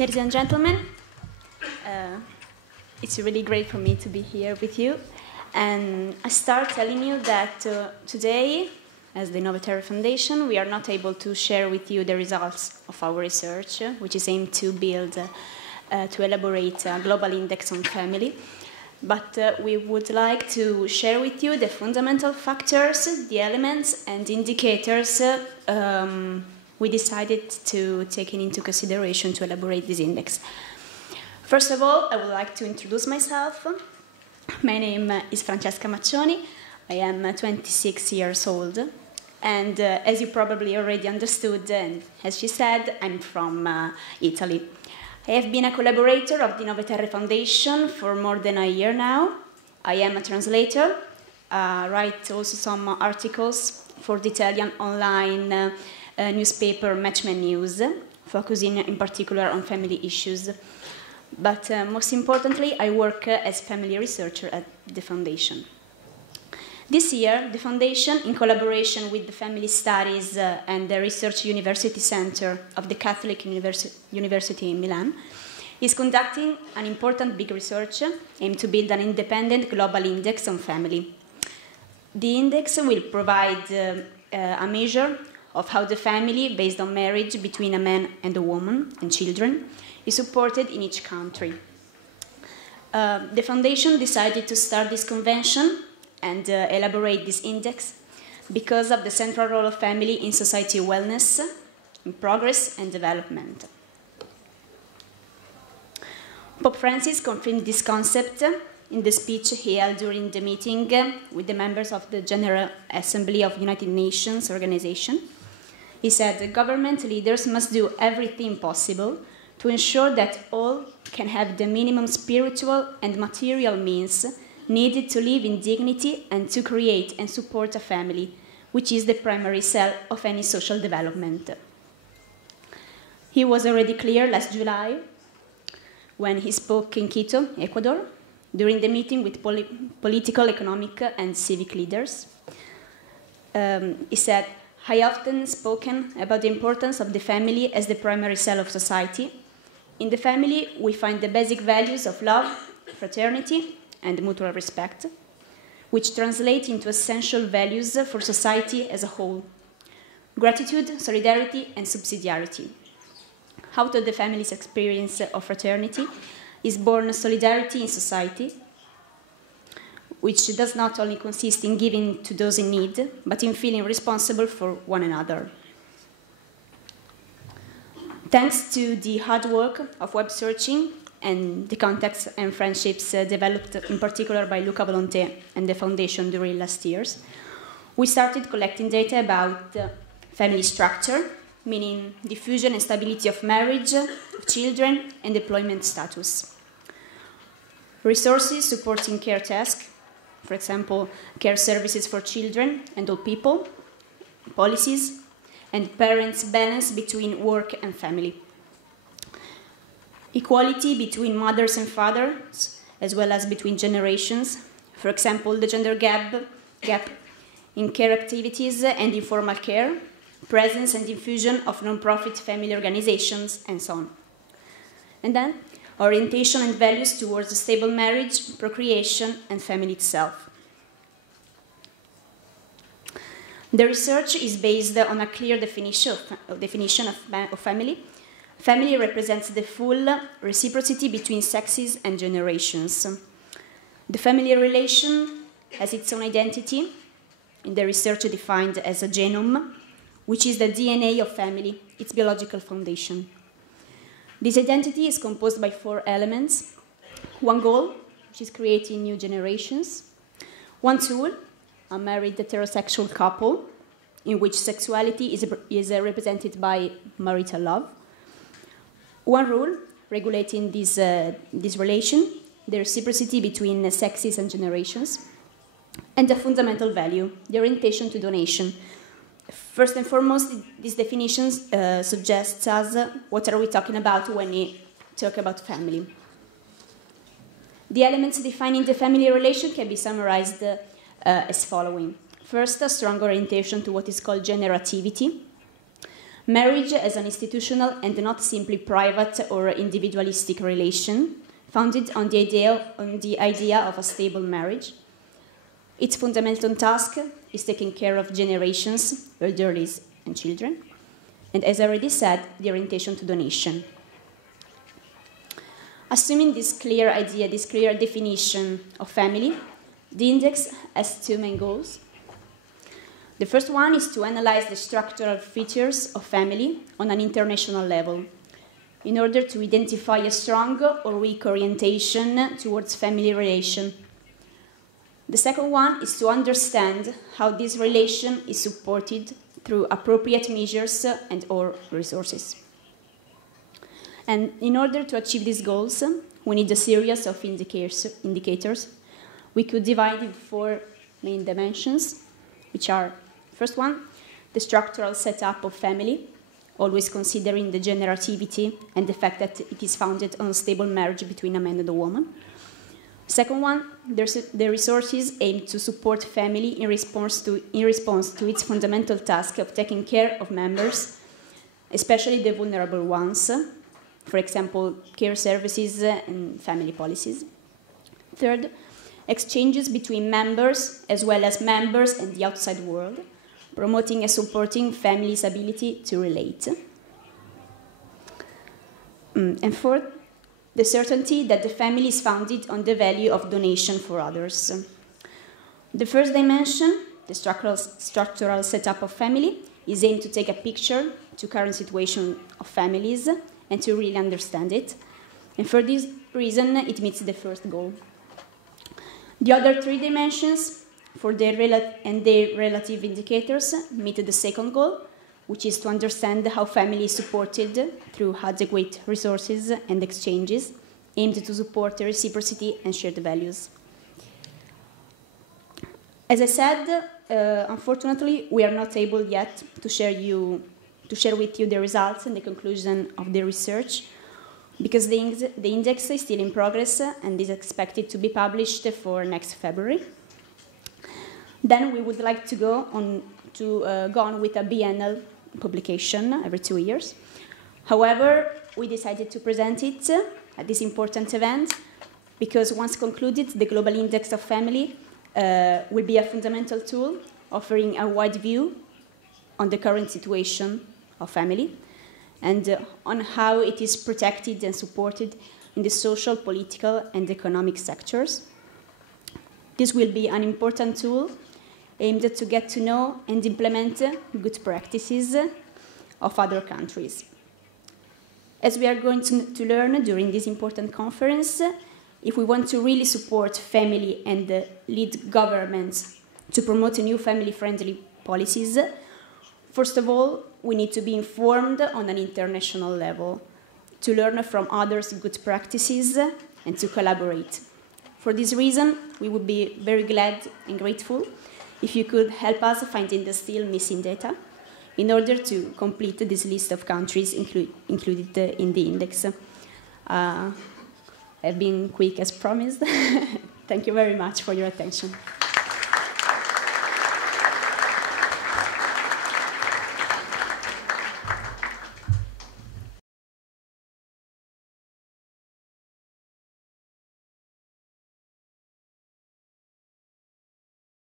Ladies and gentlemen, it's really great for me to be here with you. And I start telling you that today, as the Innovatary Foundation, we are not able to share with you the results of our research, which is aimed to build, to elaborate a global index on family. But we would like to share with you the fundamental factors, the elements and indicators we decided to take into consideration to elaborate this index. First of all, I would like to introduce myself. My name is Francesca Maccioni. I am 26 years old. And as you probably already understood, and as she said, I'm from Italy. I have been a collaborator of the Innovatary Foundation for more than a year now. I am a translator, write also some articles for the Italian online newspaper Matchman News, focusing in particular on family issues. But most importantly, I work as family researcher at the Foundation. This year, the Foundation, in collaboration with the Family Studies and the Research University Center of the Catholic University in Milan, is conducting an important big research aimed to build an independent global index on family. The index will provide a measure of how the family, based on marriage between a man and a woman and children, is supported in each country. The Foundation decided to start this convention and elaborate this index because of the central role of family in society wellness, in progress and development. Pope Francis confirmed this concept in the speech he held during the meeting with the members of the General Assembly of United Nations Organization. He said, government leaders must do everything possible to ensure that all can have the minimum spiritual and material means needed to live in dignity and to create and support a family, which is the primary cell of any social development. He was already clear last July when he spoke in Quito, Ecuador, during the meeting with political, economic, and civic leaders. He said, I often spoken about the importance of the family as the primary cell of society. In the family, we find the basic values of love, fraternity, and mutual respect, which translate into essential values for society as a whole: gratitude, solidarity, and subsidiarity. Out of the family's experience of fraternity is born solidarity in society, which does not only consist in giving to those in need, but in feeling responsible for one another. Thanks to the hard work of web searching and the contacts and friendships developed in particular by Luca Volonté and the Foundation during last years, we started collecting data about family structure, meaning diffusion and stability of marriage, of children, and deployment status. Resources supporting care tasks, for example, care services for children and old people, policies, and parents' balance between work and family. Equality between mothers and fathers, as well as between generations, for example, the gender gap in care activities and informal care, presence and diffusion of non-profit family organizations, and so on. And then, orientation and values towards a stable marriage, procreation, and family itself. The research is based on a clear definition of family. Family represents the full reciprocity between sexes and generations. The family relation has its own identity, in the research defined as a genome, which is the DNA of family, its biological foundation. This identity is composed by 4 elements. One goal, which is creating new generations. One tool, a married heterosexual couple, in which sexuality is represented by marital love. One rule, regulating this relation, the reciprocity between sexes and generations. And a fundamental value, the orientation to donation. First and foremost, this definition suggests us what are we talking about when we talk about family. The elements defining the family relation can be summarized as following. First, a strong orientation to what is called generativity, Marriage as an institutional and not simply private or individualistic relation, founded on the idea of a stable marriage. Its fundamental task is taking care of generations, elderly and children, and as I already said, the orientation to donation. Assuming this clear idea, this clear definition of family, the index has two main goals. The first one is to analyze the structural features of family on an international level in order to identify a strong or weak orientation towards family relation. The second one is to understand how this relation is supported through appropriate measures and/or resources. And in order to achieve these goals, we need a series of indicators. We could divide in four main dimensions, which are, first one, the structural setup of family, always considering the generativity and the fact that it is founded on a stable marriage between a man and a woman. Second one, the resources aimed to support family in response to its fundamental task of taking care of members, especially the vulnerable ones, for example, care services and family policies. Third, exchanges between members as well as members and the outside world, promoting and supporting families' ability to relate. And fourth, the certainty that the family is founded on the value of donation for others. The first dimension, the structural setup of family, is aimed to take a picture to current situation of families and to really understand it. And for this reason, it meets the first goal. The other three dimensions for their relative indicators meet the second goal, which is to understand how family is supported through adequate resources and exchanges aimed to support reciprocity and shared values. As I said, unfortunately, we are not able yet to share with you the results and the conclusion of the research, because the index is still in progress and is expected to be published for next February. Then we would like to go on with a biennial publication every 2 years. However, we decided to present it at this important event because once concluded, the Global Index of Family will be a fundamental tool offering a wide view on the current situation of family and on how it is protected and supported in the social, political, and economic sectors. This will be an important tool aimed to get to know and implement good practices of other countries. As we are going to learn during this important conference, if we want to really support family and lead governments to promote new family-friendly policies, first of all, we need to be informed on an international level, to learn from others' good practices and to collaborate. For this reason, we would be very glad and grateful if you could help us finding the still missing data in order to complete this list of countries included in the index. I've been quick as promised. Thank you very much for your attention.